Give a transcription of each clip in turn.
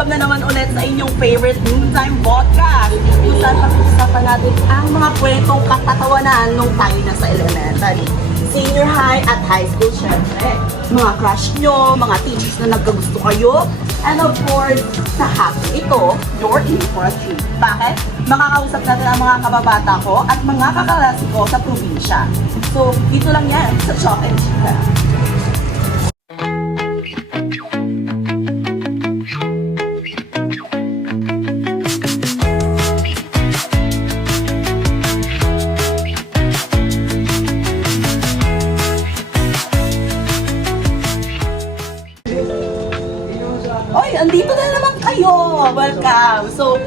welcome na naman ulit sa inyong favorite noontime podcast. Kung saan pag-usapan natin ang mga kwentong katatawanan nung tayo na sa elementary, senior high at high school syempre. Mga crush nyo, mga teachers na nagkagusto kayo, and of course, sa hapon ito, you're in for a treat. Bakit? Makakausap natin ang mga kababata ko at mga kakalasi ko sa probinsya. So, dito lang yan sa Chok and Chika. Oy, andito na naman kayo! Welcome! So,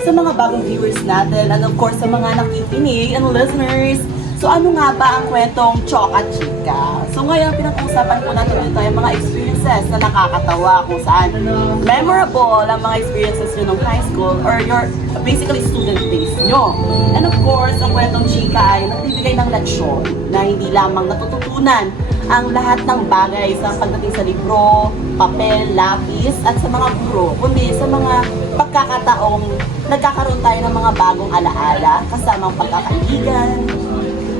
sa mga bagong viewers natin, and of course sa mga nakikinig and listeners, so ano nga ba ang kwentong Chok at Chika? So ngayon, pinag-uusapan po natin dito yung mga experiences na nakakatawa kung saan memorable ang mga experiences nyo nung high school or your basically student days nyo. And of course, ang kwentong Chika ay nagbibigay ng leksyon na hindi lamang natututunan ang lahat ng bagay sa pagdating sa libro, papel, lapis, at sa mga guro, kundi sa mga pagkakataong nagkakaroon tayo ng mga bagong alaala, kasamang pagkakaibigan,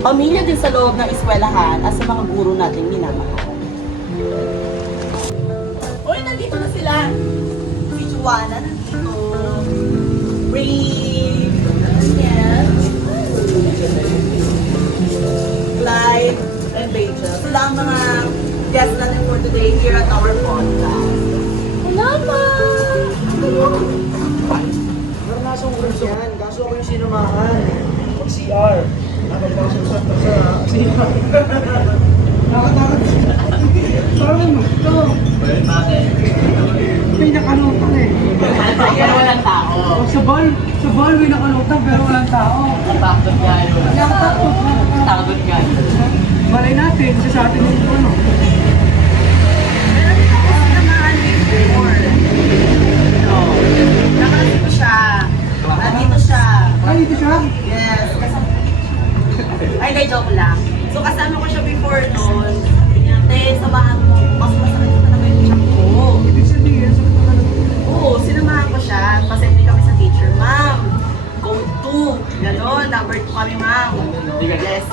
pamilya din sa loob ng eskwelahan at sa mga guro nating minamahal. Uy, nandito na sila! Si Juana nandito, Ray, Daniel, Clyde, and Rachel. Sila ang mga guests natin for today here at our podcast. Salamat! Naranasan ko rin yan. Kaso ako yung sinamahan. Mag-CR. Nakapasok sa CR. Nakatakot siya. Parang ano? Ito. May nakalutang eh. Pero walang tao. Sa ball may nakalutang pero walang tao. Natakot ka. Nakatakot. Takot ka. Malay natin, sa atin yung ano. Meron din ako sinamahan before. No. Nakalasi ko siya. Nandito siya. Ay, dito siya? Yes. Ay, hindi, joke lang. So, kasama ko siya before noon. Sabi niya, te, samahan mo. Mas masakit ko talaga yung tiyak ko. Ibig sabihin, sakit na lang. Oo, sinamahan ko siya. Pasente kami sa teacher, ma'am. Code 2. Ganon, number 2 kami, ma'am. Yes.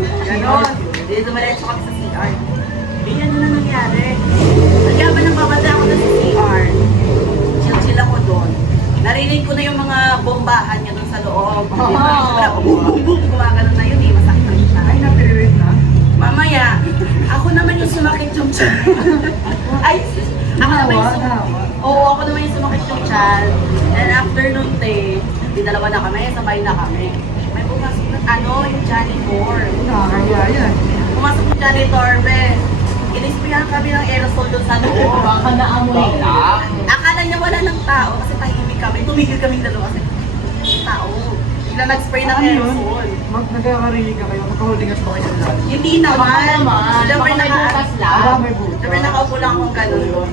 Ganon. Hindi, dumiretso kami sa CR. Ganyan na nangyari. Nagyaban ng babanda ako na sa CR. Chill-chill ako doon. Narinig ko na yung mga bombahan niya doon sa loob. Boom! Gumagano na yun eh. Masakit na siya. Ay, napirewit na. Mamaya, ako naman yung sumakit yung tiyan. Ay, ako naman yung sumakit. Oo, ako naman yung sumakit yung tiyan. And after nun, di dalawa na kami, sabay na kami. May pumasok na, yung janitor. Nakakaya yan. Pumasok yung janitor, be. Inisprayan kami ng aerosol doon sa loob. Baka naamoy lang. Akala niya wala ng tao kasi tahimik kami. Tumigil kaming dalawa kasi tao. Bigla nag-spray ng Ano yun? aerosol. Nagkakarinig ka kayo, magkahulingas pa kayo sa lahat. Hindi naman. Siyempre Baka may bukas lang. May butas. Siyempre nakaupo lang akong ganun doon.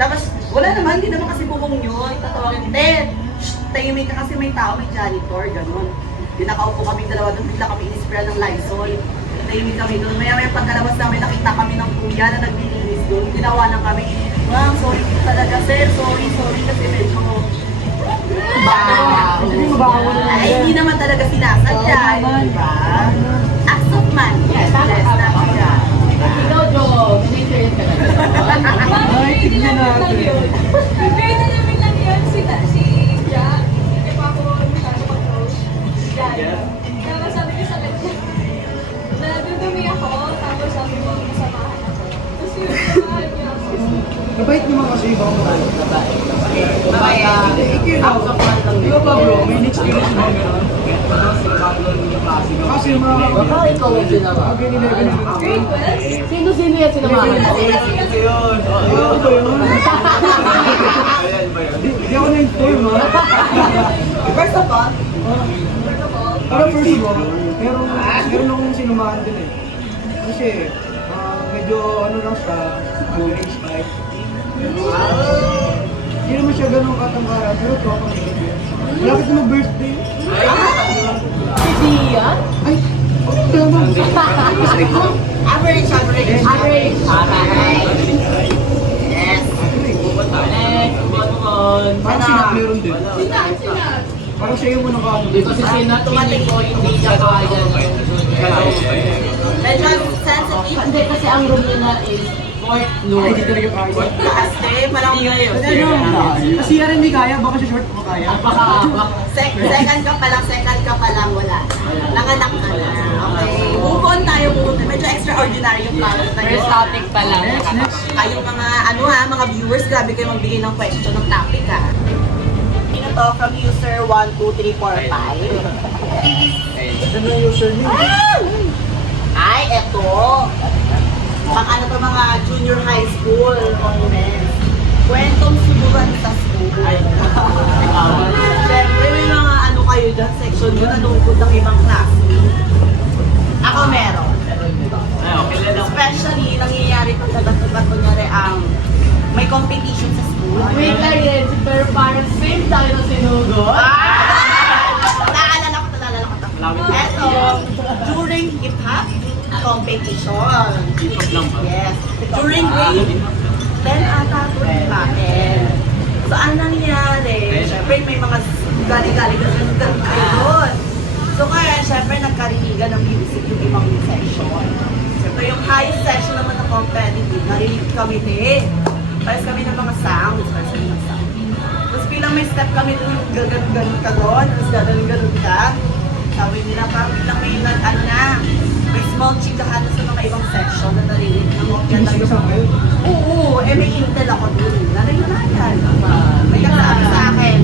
Tapos wala naman, hindi naman kasi bubong yun. Tatawagin, Ted! Shh, tahimik ka kasi may tao, may janitor, ganun. Di nakaupo kaming dalawa doon, bigla kami inispray ng Lysol. Tahimik kami doon. Maya pagkalabas namin, nakita kami ng kuya na naglilinis doon. Tinawanan kami, ma'am, sorry po talaga, sir. Sorry kasi medyo Hindi mabawal na ay, hindi naman talaga sinasadya. Diba? Acts of man. Yes, that's yeah. Ikaw, Jo, siniserious ka na. Ay, tignan natin. Prepare na namin lang yan si Jack. Hindi pa ako masyado mag-close. Yan. Tapos sabi ko sa kanya, nadudumi ako, tapos sabi ko, masamahan ako. Tapos yun, samahan niya ako. Kabait naman kasi ibang mga. Mamaya, Ikaw ba bro, may experience mo gano'n? Kasi mga baka ikaw yung sinama. grade 11 na. Grade 12? Sino yan sinamahan mo? Hindi ako na-inform ha. First of all, Pero first of all, meron akong sinumahan din eh. Kasi medyo ano lang siya, underage type. Hindi naman siya ganun katangkaran, pero ito ako nag-ibig. Malapit na mag-birthday. Si Gian? Ay, ano naman? average. Average. Yes. Next, buwan mo. meron. Parang sinat meron din. Parang siya yung muna ka ano. Kasi sinat, feeling ko hindi niya kaya Medyo sensitive. Hindi kasi ang room nila is fourth floor. Ay, hindi talaga kaya. Taas eh, parang Kasi yan hindi kaya, baka siya short mo kaya. second ka pa lang, wala. Nanganak ka na. Okay, move on tayo muna. Medyo extraordinary yung plans na yun. First topic pa lang. Next, next. Kayo mga viewers, grabe kayo magbigay ng question ng topic ha. Sino to from user 12345? Ano yung username? Ay, eto. Pang ano to mga junior high school comments. Kwentong suburan sa school. Siyempre may mga ano kayo dyan, section yun, nalungkot ng ibang klase. Ako meron. Especially, nangyayari pag nagkatapat kunyari ang may competition sa school. Wait lang yun, pero parang same tayo na sinugo. Naalala ko to. Eto, during hip-hop competition. Yes. During grade 10 ata grade natin. So, ang nangyari, syempre may mga gali-gali kasi ganun kayo doon. So, kaya syempre nagkarinigan ng music yung ibang section. Syempre yung highest section naman ng competitive, narinig kami din. Pares kami ng mga sounds, pares kami ng sound. Tapos bilang may step kami doon, gano'n ka doon, tapos gano'n ka. Sabi nila, parang bilang may may small chikahan sa mga ibang section na narinig ng mga ganda Kinis ka sa akin. Oo, may intel ako doon. Narinig. May nagsabi sa akin,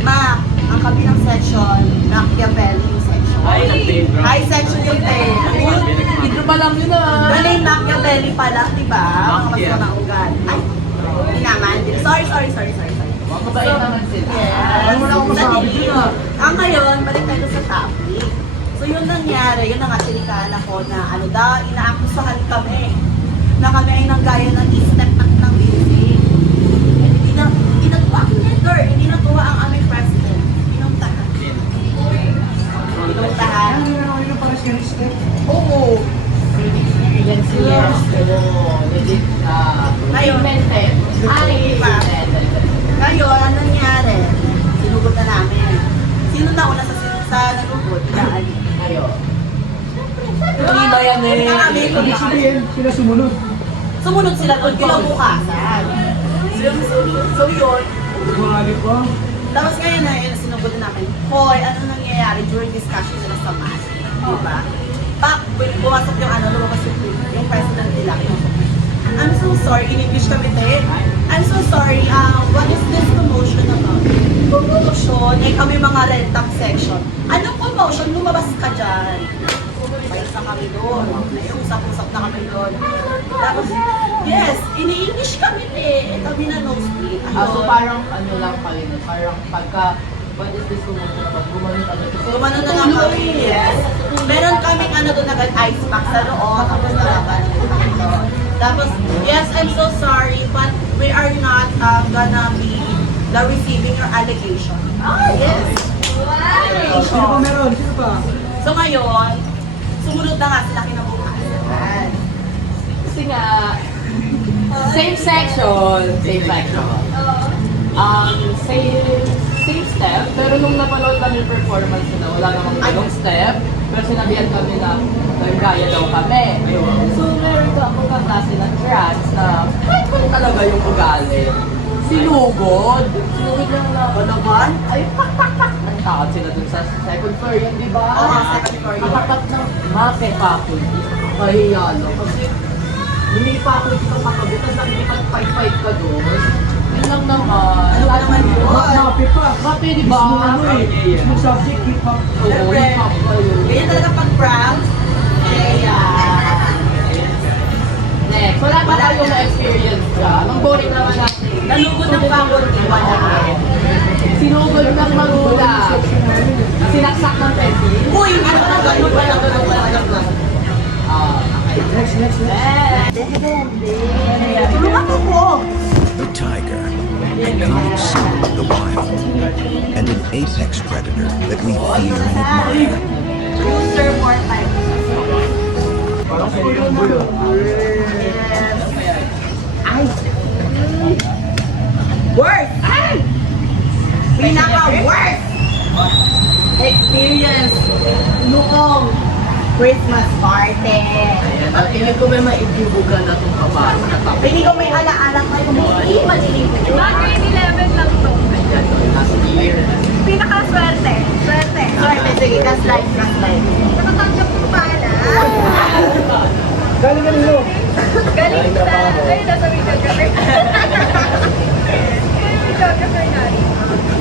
Ma, ang kabilang section, Machiavelli yung section. High section yung 10. Intro pa lang yun ah. Bale, Machiavelli pa lang, di ba? Mga mas mamaugan. Ay, hindi naman. Sorry. Mabait naman sila. Yes. Ang ngayon, balik tayo sa topic. So yun nangyari, yun ang atinikahan ako na ano daw, inaakusahan kami na kami ay nanggaya ng step ng music. Hindi natuwa ang leader, hindi natuwa ang aming president. Pinuntahan. Ano yung pares ka ni step? Oo. Experience yes. Legit pigmented. Ay, Diba? Ngayon, ano nangyari? Sinugod na namin. Sino na una sa nalugod? Daan. Ayo. Hindi ba yan eh? Ibig sabihin, sila sumunod. Sumunod sila doon kinabukasan. So yun, Bumalit pa. tapos ngayon na yun, sinugod na namin, Hoy, ano nangyayari during discussion nila sa mass? Diba? Pumasok yung lumabas yung president nila. I'm so sorry, in English kami tayo. I'm so sorry, what is this commotion about? Commotion, kami mga rentang section. Anong commotion? Lumabas ka dyan. Balik na kami doon. Usap-usap na kami doon. Tapos, yes, ini-English kami kami na nosebleed. So parang ano lang pala yun, parang pagka what is this commotion about? Gumanon agad. Gumano na lang kami, yes. Meron kaming doon agad ice pack sa loob. Tapos nalaban. Tapos, yes, I'm so sorry, but we are not gonna be receiving your allegation. Yes. Sino pa meron? Sino pa? So ngayon, sumunod na nga sila kinabukasan. Kasi nga, same section. Same step, pero nung napanood kami yung performance nila, wala namang ganong step. Pero sinabihan kami na gaya daw kami. So meron ka akong kaklase ng trans na kahit kung talaga yung ugali. Sinugod lang na, naman? ay pak. Nagtakot sila dun sa second floor yun, di ba? Oo, second floor yun. Nakapat ng mape faculty. Kahiya lang. Kasi hindi faculty kang katabi, tapos nakikipag-fight ka doon. Yun lang naman. Ano ba naman yun? Mapi pa. Mape, di ba? Mismo ano eh. Mismo subject, hip hop. Oo, Siyempre. hip-hop kayo. Ganyan talaga pag-prank. Next, wala pa tayong na-experience ka. Ang boring naman natin. Nalugod ng faculty, wala. Sinugod ng magulang. Sinaksak ng pencil. Uy, ano na ganun pala. Next. Tulungan mo ko. The tiger, a unique symbol of the wild, and an apex predator that we fear and admire. User 45. Parang sa yung bulo. Ay! Work! Christmas party. Ayan, at hindi ko may maibubuga na itong babae na tapos. Hindi ko may ala-ala kayo kung hindi madiling ko. Grade 11 lang to. Ayan, last year. Pinaka-swerte. Swerte. Sorry, sige, cast life. Nakatanggap ko pala. Galing ka nilo. Galing sa... Ay, nasa videographer. Videographer natin.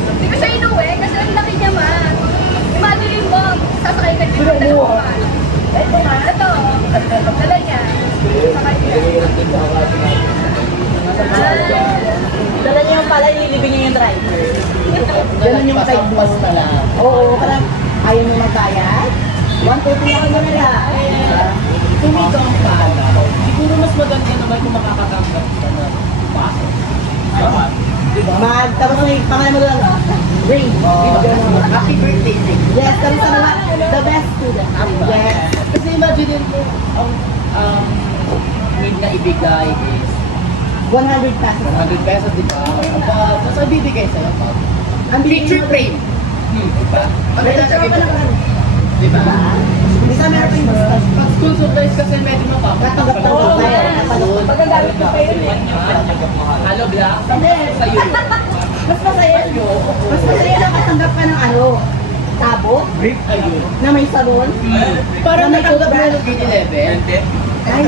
Hindi ko siya inuwi kasi ang laki niya man. Imagine mo, sasakay ka dito sa lupa. Ito nga. Ito. Dala niya. Sakay niya. Dala niyo yung pala, ililibin niyo yung driver. Ganun yung pasampas na lang. Oo, parang ayaw mo magbayad. 1, 2, 3 ako na nila. Kung ito ang pala, siguro mas maganda naman kung makakatanggap ka ng paso. Tapos may pangalan mo doon. Ring. Happy birthday, Rick. Yes, tapos sa mga the best student. Yes. Kasi imagine ko, ang need na ibigay is 100 pesos. 100 pesos, di ba? Tapos ang bibigay sa'yo, Pag? Ang Picture frame. Diba? Pag Meron nasa ka pa ng ano. Diba? Isa meron pa yung basta. Pag school supplies kasi medyo Katanggap ng babae. Pagkagamit ko pa yun eh. Hello, Black? Sa'yo yun. Mas masaya. Mas masaya na katanggap ka ng ano. Tabo Brick, ayun. na may sabon. Parang Na may natanggap mo toothbrush. ng grade 11. Ay.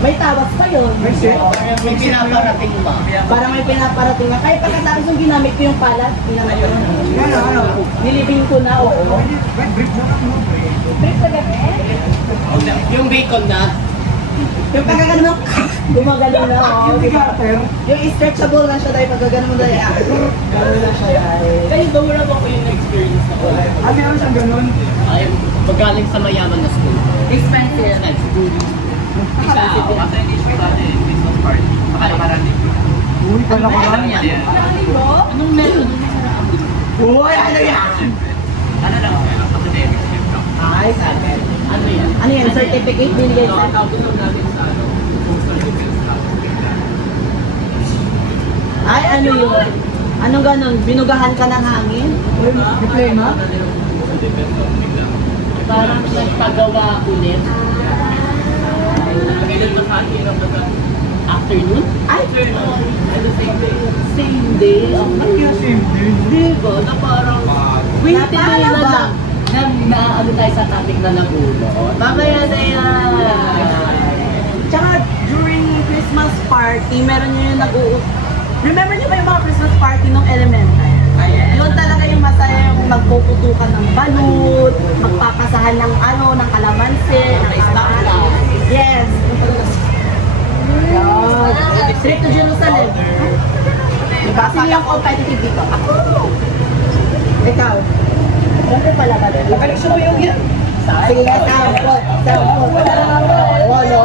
May tawas pa yun. May pinaparating ba? Parang may pinaparating na. Kahit pagkatapos yung ginamit ko yung palat, ginamit ko na. Ano? Nilibing ko na, oo. Brick na ako. Brick sa gabi. Yung bacon na. Yung pagkagano mo, gumagano na, oo. Yung Diba? tigater. Yung stretchable na siya dahil pagkagano mo dahil, gano'n na siya dahil. Kayo ba wala ba ko yung experience na ko? Ah, meron siyang ganun. Ay, magaling sa mayaman na school. Expensive. Kasi hindi siya dati, Christmas party. Makalamaran din. Uy, pala ko lang. Anong meron? Uy, ano yan? Ano lang? Academic trip lang. Ay, sabi. Ano yan? Ano yan? Certificate binigay So, sa? ang tawag lang namin sa ano, postal defense natin. Ay, ano yun? Anong ganon? Binugahan ka ng hangin? Uy, diploma? Parang nagpagawa ulit. Ganun na kahirap na afternoon? Ay, Ano same day? Same day? Ba't kaya same day? Diba? Na parang Wait, dati paano na ba? na ano tayo sa topic na nagulo. Mamaya na yan. Tsaka during Christmas party, meron nyo yung Remember nyo ba yung mga Christmas party nung elementary? Yun talaga yung masaya yung magpuputukan ng balut, magpapasahan ng ano, ng kalamansi, ng kalamansi. Yes. Yan. Trip to Jerusalem. Diba? Sino yung competitive dito? Ako. Ikaw. Siyempre pala ba din? Magaling sa bayaw yan. Sige nga, sample. Sample. Wala.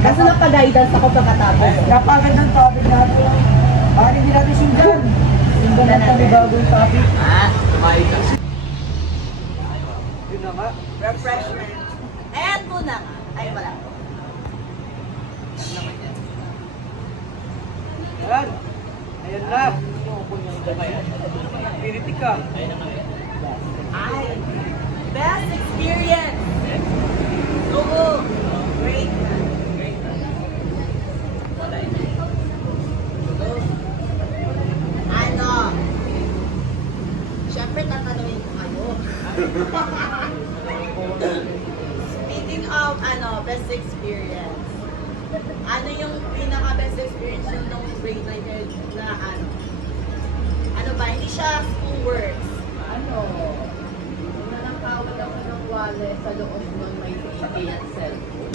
Kaso napag-guidance ako pagkatapos. Napaganda ng topic natin. Bakit hindi natin sundan? Sundan ang panibagong topic. Yun na nga. Refreshment. Eto na nga. Ay, wala. Yan. Ayan na. Piniti ka. Ay, best experience. Oo. Great. Ano? Siyempre, tatanungin ko kayo. Speaking of, best experience. Ano yung pinaka-best experience yung nung grade 9 na ano ba? Hindi siya school works. Nanakawal ako ng wallet sa loob ng may AK at cellphone.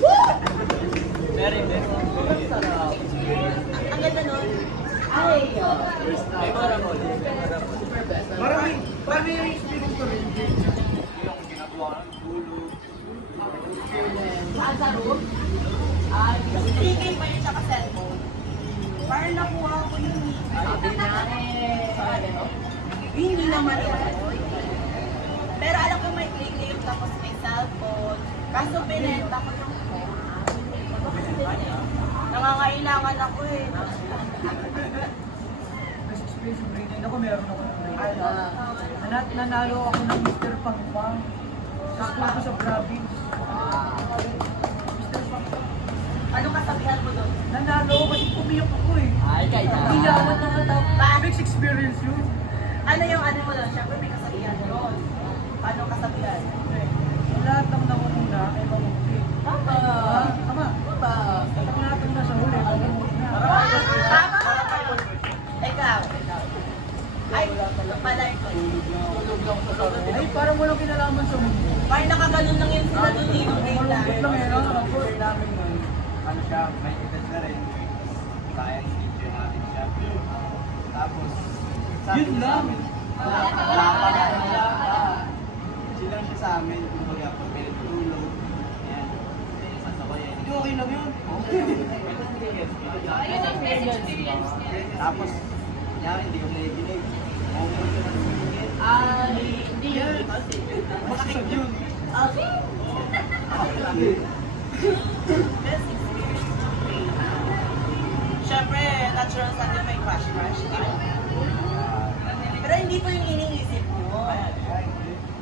Very best. Sarap. Ang ganda nun. Ay, Super best. Parang yung experience ko rin. saan sa room? Ay, speaking pa yun siya ka cellphone. Parang nakuha ko yun. Sabi na Hindi naman yun. Pero alam ko may click tapos may cellphone. Kaso pinenta ko yung phone. Nangangailangan ako eh. experience yung grade 9 ako, meron ako ng grade 9. Ano? Nanalo ako ng Mr. Pangpang. Sa school ko sa province. Mr. Pangpang. Anong kasabihan mo doon? Nanalo ako kasi pumiyak ako eh. Ay, kaya. Iyawan naman ako. Next experience yun. Ano yung ano mo doon? Siyempre may kasabihan doon. Paano kasabihan? Lahat ng nangunguna ay mamuti. Tama. Tama. Tama. At ang lahat ng nasa huli, mamuti na. Tama! Ikaw. Ay, pala ito. Ay, parang walang kinalaman sa mundo. Parang nakaganon lang yun sila doon dito. Malungkot lang eh, no? Teacher namin nun, ano siya, may edad na rin. Science teacher natin siya. Tapos, Yun lang. wala pa na siya. Silang siya sa amin, kumbaga, pag may nagtulog, yan, sasabay yan. Hindi, okay lang yun. Ayun ang best experience niya. Tapos, yan, hindi ko nakikinig. Homework ko na sumingin. Ay, hindi yun. Kasi, Masasag yun. Best experience to me. Siyempre, natural sa atin may crush tayo. Pero hindi to yung iniisip mo.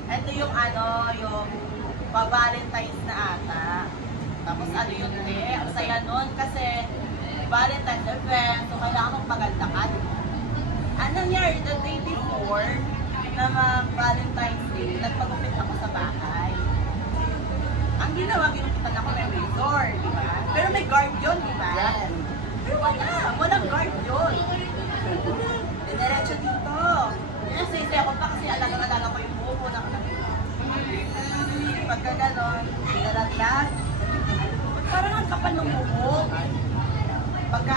Ito yung ano, yung pa-Valentine's na ata. Tapos ano yun, ang saya nun kasi Valentine's event, so kailangan mong maganda ka. Ano nangyari, the day before na mag-Valentine's Day, nagpagupit ako sa bahay. Ang ginawa, ginupitan ako may resort, di ba? Pero may guard yun, di ba? Pero walang guard yun. Diretso dito. Nasisi ako pa kasi alaga-alaga ko yung buho na pagka gano'n, nalaglag. Parang ang kapal ng buho. Pagka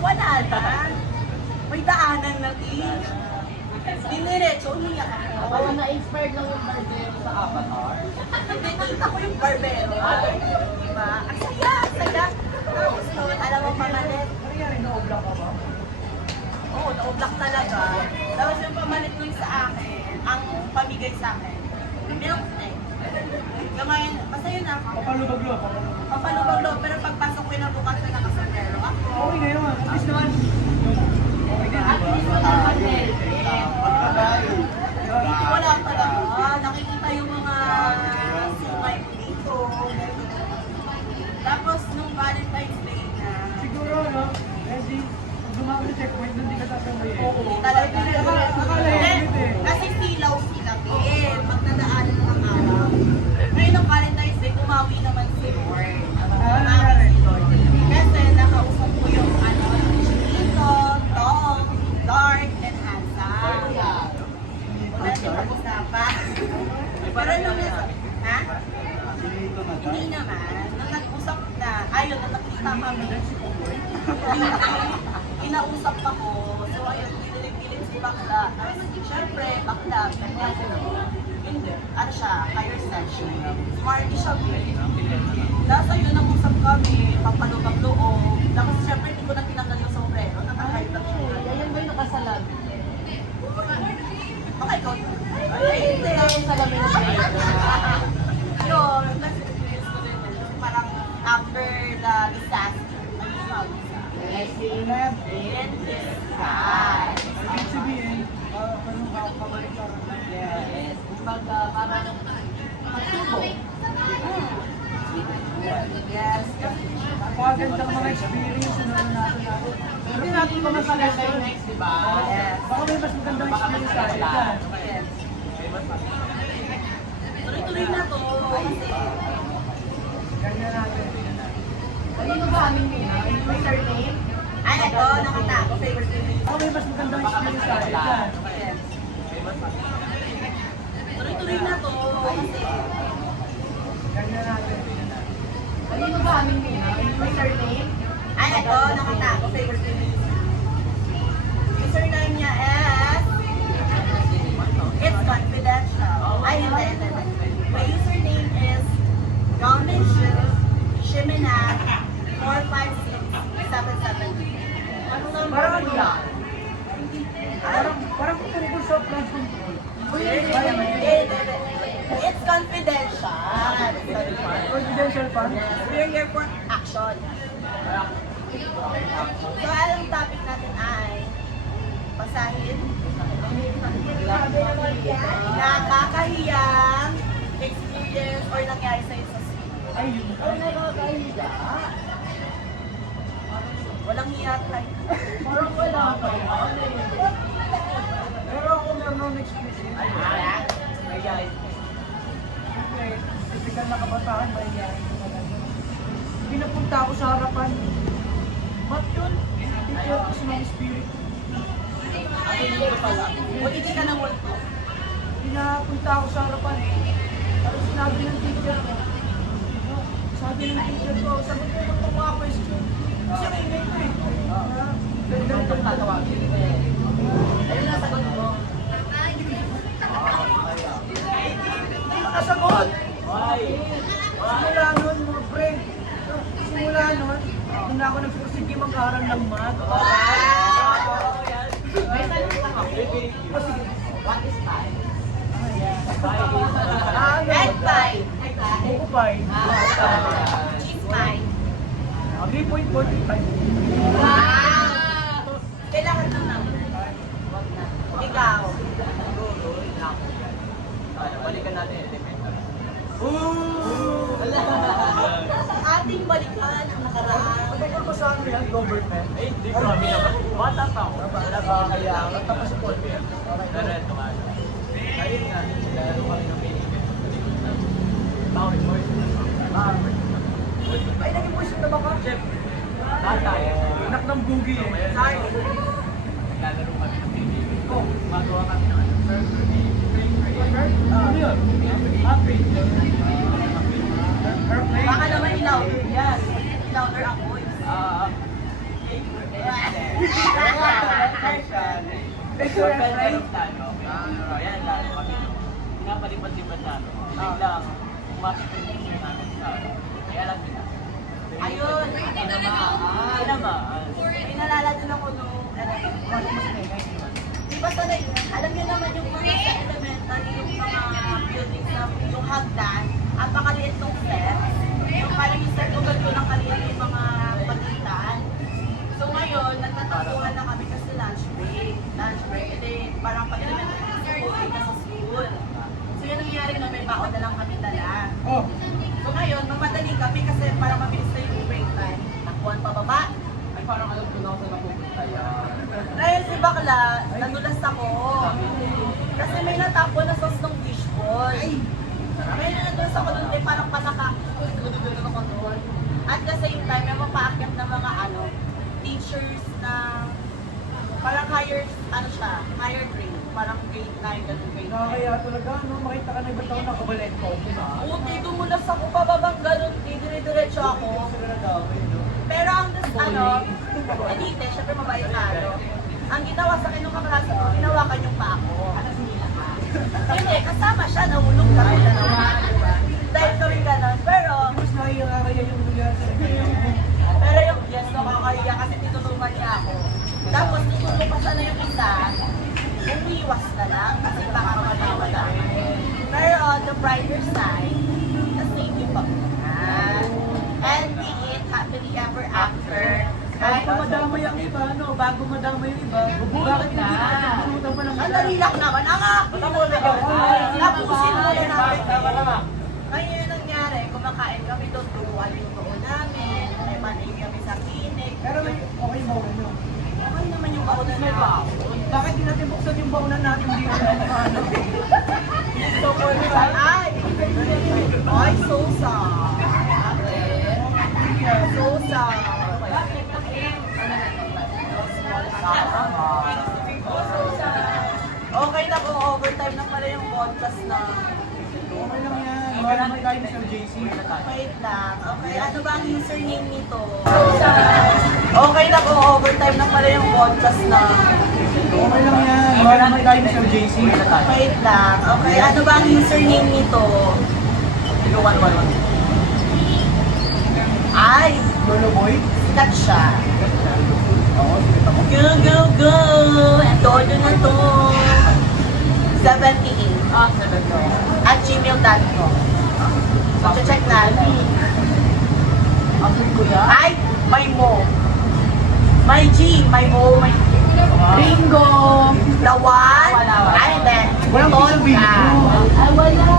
wala na, may daanan na diniretso, umiyak ako. baka na-inspired lang yung barbero sa Avatar. Hindi, nakita ko yung barbero. Diba? Ang saya, ang saya. Tapos noon, alam mo pamalit. Nangyari, na-oblock ka ba? Oo, na-block talaga. Tapos yung pamalit nun sa akin, ang pamigay sa akin, milk tea. Gamayan, basta yun na. Papalubag-log. Papalubag-log, pero pagpasok ko na bukas na nakasombrero ako. Okay na yun. At least naman. Okay na. At least wala naman Wala talaga. Nakikita yung mga sumay ko dito. Tapos nung Valentine's Day na, Siguro, no? Kasi, pag lumaki ng checkpoint, hindi ka sasabay eh. hindi talaga. Akala helmet eh. Kasi silaw sila pag nadaanan ng araw. Ngayon ng Valentine's Day, kumawi naman si Lord. Kumawi si Lord. Kasi nakausap ko yung ano, Chito, Tom, Dark, and Handsome. Wala din pag-usapan. Pero nung ha? Hindi naman. Nung nag-usap na, ayun, nung nakita kami, inausap ako. So ayun, pinilit si bakla. Tapos syempre, bakla, hindi. Ano siya, higher section. Smarty siya, tapos ayun, nag-usap kami, papalubag-loob. Tapos syempre, hindi ko na tinanggal yung sombrero. Naka-high lang siya. Ayan ba yung nakasalag? Okay, go. Ay, hindi. Yung salamin na siya. Yun, best experience ko din. Parang after the disaster, Blessing in disguise. Ibig sabihin, anong kabalik ka rin. Yes. Kumbaga, parang magsubok. Yes. Napakagandang mga experience na natin natin. Hindi natin pa masalagay next, di ba? Yes. Baka may mas magandang experience tayo dyan. Yes. Tuloy-tuloy na to. Kasi, Ganyan natin. Kanino ba aming nila? May surname? ay, ito, nakita ko, favorite ko. Baka may mas magandang experience tayo dyan. Yes. Tuloy-tuloy na to. Kasi, Ganyan natin. Kanino ba aming nila? May surname? ay, ito, nakita ko, favorite ko. Username niya is, it's confidential. Ay, hindi. My username is Gaumenshil Shimina 45677. Parang ano lang? Parang tungkol sa plant control. It's confidential. Confidential pa? We're here for action. So, ang topic natin ay basahin? Nakakahiyang experience or nangyari sa'yo sa school? Ayun. Ay, nakakahiga. Walang hiya tayo. Parang wala pa yun. Pero ako meron ng experience. Ay, guys. Siyempre, typical na kabataan, mahihayin ko talaga. Pinapunta ako sa harapan. Ba't yun? Teacher kasi ng spirit. O hindi ka na multo? Pinapunta ako sa harapan. Tapos sinabi ng teacher ko. Sabi ng teacher ko, sagot ko itong mga question. Kasi naingay ko eh. Ganito ang tatawagin. Ayun na, sagot mo. Nakasagot! Ay. Simula nun, mga pre. Simula nun, doon na ako nagsursige mag-aaral ng math. May tanong lang ako. O sige. What is time? Ano? Red pie. Buko pie. Cheese pie. 3.45. Wow! Kailangan ng number. Ikaw. Balikan natin elementary. Ating balikan ang nakaraan. Matagal pa sa ano yan, government. Eh, hindi ko kami naman. Bata pa ako. Kaya, tapos sa poll. Pero ito nga. Ayun nga, lalo kami ng mini. Bawal boys. Ay, naging voice na ba ka? Chef, bata eh. Anak ng bugi eh. Sorry. Naglalaro kami ng mini. Magawa kami ng ano. Ano yun? Happy. Airplane. Baka naman i-louder yan. I-louder ang voice. Ayan, lalo kami. Pinapalipat-lipat namin. Biglang, pumasok yung teacher namin sa kaya lang nila. Ayun. Tinamaan. May nalala din ako nung di ba sanay, alam niyo naman yung mga sa elementary, yung mga buildings na yung hagdan, ang pakaliit ng steps. Yung parang yung circle ko ng kaliit yung mga pagitan. So ngayon, nagtatampuhan na kami kasi lunch break. Lunch break, edi parang pag elementary kasi okay na sa school. So yun ang nangyari na may baon na lang kami dala. Oh, So ngayon, magmadali kami kasi para mabilis na yung break time. Takbuhan pababa. Ay, parang alam ko na ako sa napupunta yan. Dahil si Bakla, nadulas ako. Kasi may natapo na sauce ng fishball. May nadulas ako doon, eh, parang pataka. Dududududu ako doon. At kasi yung time, may mapaakyat ng mga teachers na parang higher, higher grade. Parang grade 9, ganun grade 9. nakakaya talaga, no? Makita ka na ibang taon nakabalent ko. Buti, dumulas ako pababang ganun, dire-diretso ako. Sila na dami, no? Pero ang elite, syempre mabait talo. Ang ginawa sa akin nung kaklase ko, hinawakan yung pa ako. Hindi, kasama siya, nahulog kami dalawa, diba? Dahil kami ganun. Pero, Mas nakakaya yung nangyari sa kanya. pero yung yes, nakakahiya kasi tinulungan niya ako. Tapos, tutulong pa sana yung isa, umiwas na lang kasi baka mawala. Pero on the brighter side, na-save yung pagkunan. And we eat happily ever after. Bago madamay ang iba, no? Bago madamay yung iba, bakit hindi natin pulutan pa ng Ang dali lang naman. Ang akin tapusin mo na namin. Ngayon yung nangyari, kumakain kami doon, turuan yung baon namin, may manig kami sa clinic. Pero may okay mo, no? Okay naman yung baon na namin. Bakit di natin buksan yung baunan natin dito na paano? So, for me, ay! Ay, Sosa! Sosa! Okay na kung overtime na pala yung podcast na. Okay lang yan. Marami tayo Mr. JC. Wait lang. Okay, ano ba ang username nito? Okay na kung overtime na pala yung podcast na. Okay lang yan. Marami tayo Mr. JC. Wait lang. Okay, ano ba ang username nito? Ay, Lolo Boy. sikat siya. Ako, Go, go, go! Todo na to. 78 at gmail.com. Check natin. Ang ko yan. Ay, may mo. May G, may mo, may Bingo! The one? Ay, hindi. Totga. Ay, wala ba?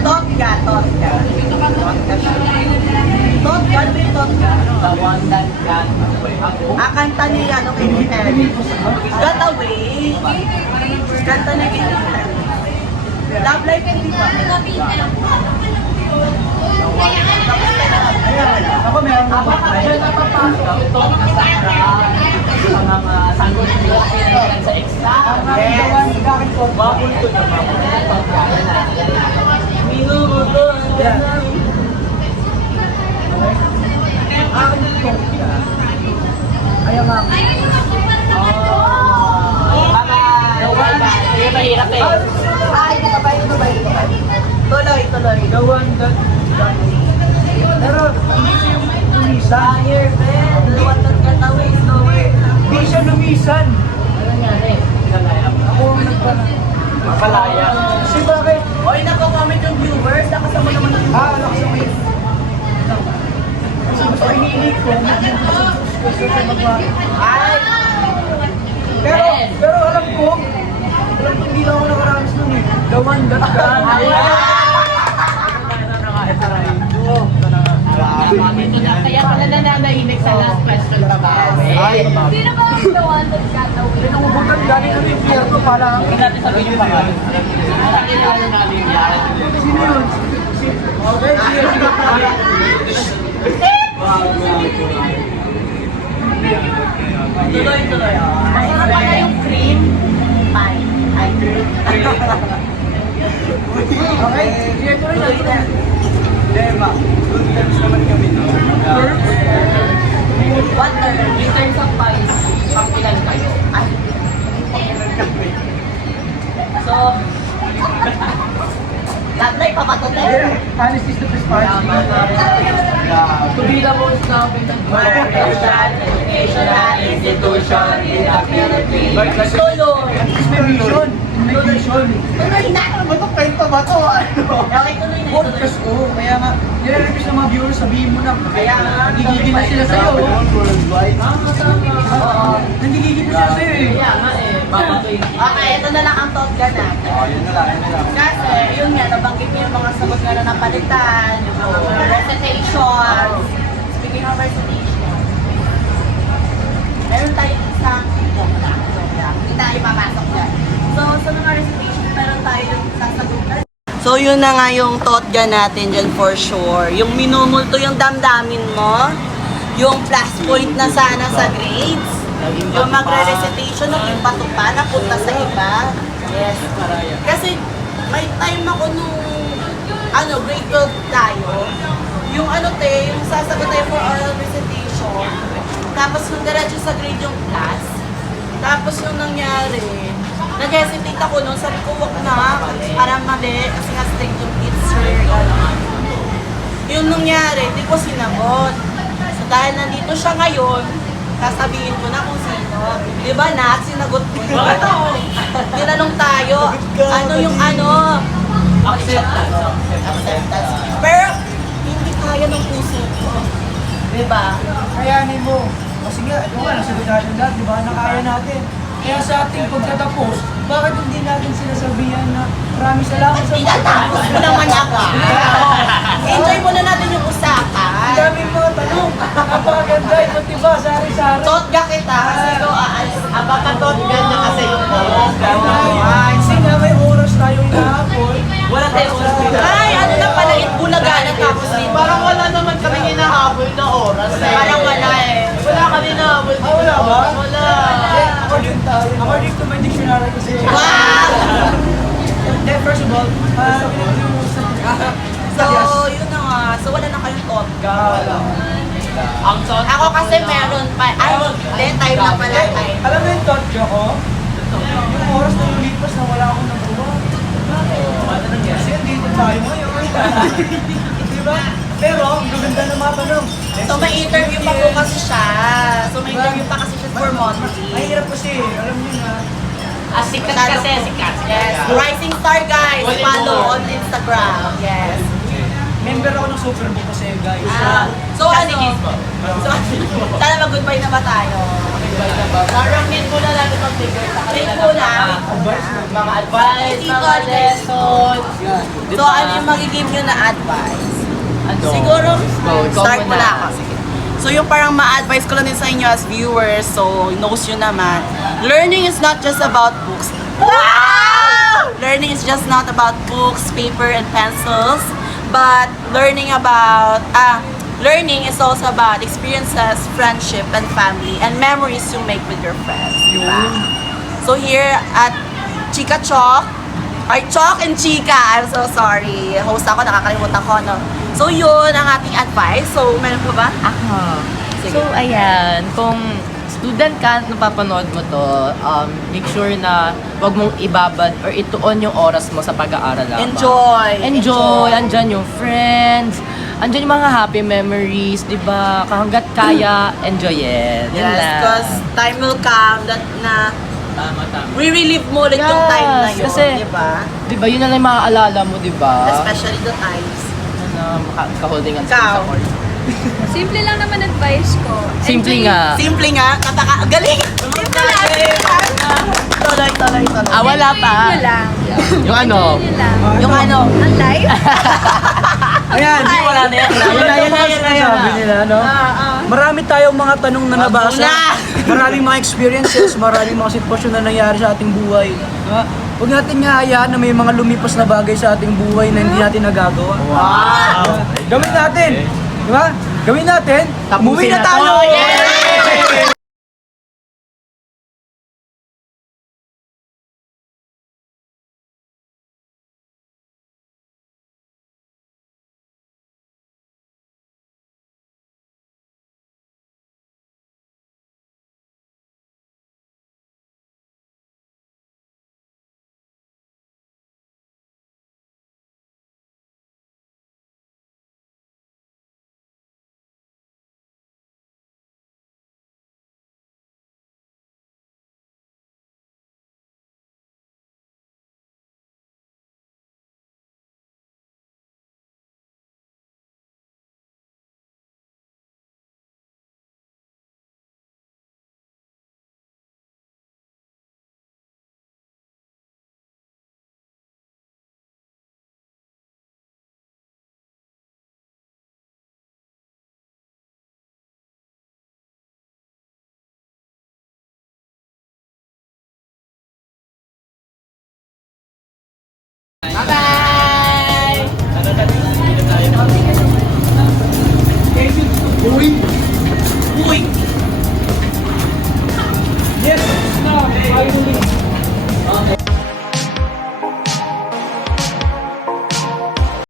Totga. Totga, ano yung Totga? The one that got away. Ako? Kanta ni ano kay Kelly. Got away. Kanta ni Kelly. Love life, hindi ba? Ako meron na Ako kasi napapasok ito sa mga sanggol nila pinagyan sa exam. Yes. Bakul ko na bakul na ito. Kaya na. Minuto. Ayaw nga. Bye-bye. Sige, mahirap eh. Ay, ito ba? Tuloy. The one that got away. Pero hindi siya yung lumisan. Fire, Ben. The one that got away is nowhere. Hindi siya lumisan. Ano nangyari? Nagaya pa. Ako ang Mapalaya. Kasi bakit? Oy, nagko-comment yung viewers. Nakasama naman yung Alam ko sa may... Kasi iniinit ko. Gusto siya magbago. Ay, Pero alam ko hindi na ako nakaramis nun eh. The one that got Kaya pala nananahimik sa last question pa ba? Sino ba ang the one that got away? Pinangubutan galing kami yung pierno para... Hindi natin sabihin yung pangalan. Nakilala namin yan. Sino yun? Okay, sige. tuloy. Masarap pala yung cream pie. Ay, Okay, sige, tuloy na. Dema, good times naman kami no. Water. In terms of price, pang-ilan kayo? Ay, So, latlay pa ba ito, Ter? Honesty is the best part. to be the most competent Educational institution in the Philippines. Tuloy. May vision. May vision. Tuloy na. Ano ba kwento ba to? Okay, tuloy na. Podcast ko. Kaya nga, nire-request ng mga viewers, sabihin mo na. Kaya nga, Nagigigil na sila sa'yo. Oo. Nagigigil na sila sa'yo eh. Kaya nga eh, babatoy. Okay, ito na lang ang Totga natin. Yun na lang. Kasi, yun nga, nabanggit niyo yung mga sagot nga na napalitan, yung mga recitations. Speaking of recitation, meron tayong isang hindi tayo papasok dyan. So, sa mga recitation, meron tayong sasagutan. So, yun na nga yung Totga natin dyan for sure. Yung minumulto yung damdamin mo, yung plus point na sana sa grades, yung magre-recitation, naging bato pa, napunta sa iba. Yes. Kasi may time ako nung grade 12 tayo. Yung yung sasagot tayo for oral recitation. Tapos yung diretso sa grade yung class. Tapos yung nangyari, nag-hesitate ako nun, sabi ko wag na, para mali, kasi nga state yung teacher, gano'n. Yung nangyari, di ko sinagot. So dahil nandito siya ngayon, sasabihin ko na kung sino. Di ba na, sinagot ko. Tinanong tayo, ano yung Acceptance. acceptance. Pero, hindi kaya ng puso ko. Di ba? Kayanin mo. Kasi nga, ito nga, nasagot natin lahat, di ba? Nakaya natin. Kaya sa ating pagtatapos, bakit hindi natin sinasabihan na maraming salamat sa Tinatapos mo naman ako. Enjoy muna natin yung usapan. Ang daming mga tanong. Napakaganda, iba't iba, sari-sari. Totga kita kasi ikaw aalis. Abakatot ganda kasi yung oras. Ay, kasi nga may oras tayong hinahabol. Wala tayong oras. Ay, ano na pala, Bulaga na tapos dito. Parang wala naman kami hinahabol na oras eh. Parang wala eh. Wala kami hinahabol. Ah, wala ba? Wala. According to my dictionary kasi. Wow! Then, first of all, So, yun na nga. So, wala na kayong Totga. Ang tot. Ako kasi meron pa. Ay, hindi. Time na pala. Time. Alam mo yung thought ko? Yung oras na lumipas na wala akong nagawa. Kasi dito tayo ngayon. Diba? Pero, ang gaganda ng mga tanong. So, may interview pa po kasi siya. So, may interview pa kasi siya for Monty. Mahirap kasi, alam niyo na. Sikat kasi, sikat. Yes. Rising Star, guys. Follow on Instagram. Yes. Member ako ng Super Bowl kasi, guys. So, Kasi ano? mismo. So, sana mag-goodbye na ba tayo? advice about. Parang need muna natin mag-figure sa kanila Need muna. mga advice, Tito, mga lessons. So, ano yung magiging nyo na advice? Ano? Siguro, Go, ikaw start muna. muna ako. Sige. So, yung parang ma-advise ko lang din sa inyo as viewers, so knows yun naman, learning is not just about books. Wow! Learning is just not about books, paper, and pencils, but learning is also about experiences, friendship, and family, and memories you make with your friends. Diba? So here at Chika Chok, or Chok and Chika, I'm so sorry. Host ako, nakakalimutan ko, no? So yun ang ating advice. So, meron pa ba? Ako. Sige. So, ayan, kung student ka, napapanood mo to, make sure na wag mong ibabad or ituon yung oras mo sa pag-aaral lamang. Enjoy! Andyan yung friends, andyan yung mga happy memories, di ba? Hanggat kaya, enjoy it. Yun Yes, lang. because time will come that na Tama. re-relive mo ulit yung time na yun, kasi- di ba? Di ba, yun na lang yung maaalala mo, di ba? Especially the times. Na makaholdingan sa Ikaw. course. Simple lang naman advice ko. Simple Enjoy- nga. Simple nga, galing! Simple lang! Tuloy. Wala pa. Enjoy nyo lang. Yung ano? Enjoy nyo lang. Yung ano? Ang life? Ayan, Ay, wala na yan. Yun na sinasabi nila, no? Marami tayong mga tanong na nabasa. Una! Maraming mga experiences, maraming mga sitwasyon na nangyari sa ating buhay. Diba? Huwag natin nga hayaan na may mga lumipas na bagay sa ating buhay na hindi natin nagagawa. Wow! Gawin natin! Diba? Gawin natin! Umuwi na tayo! Bye-bye!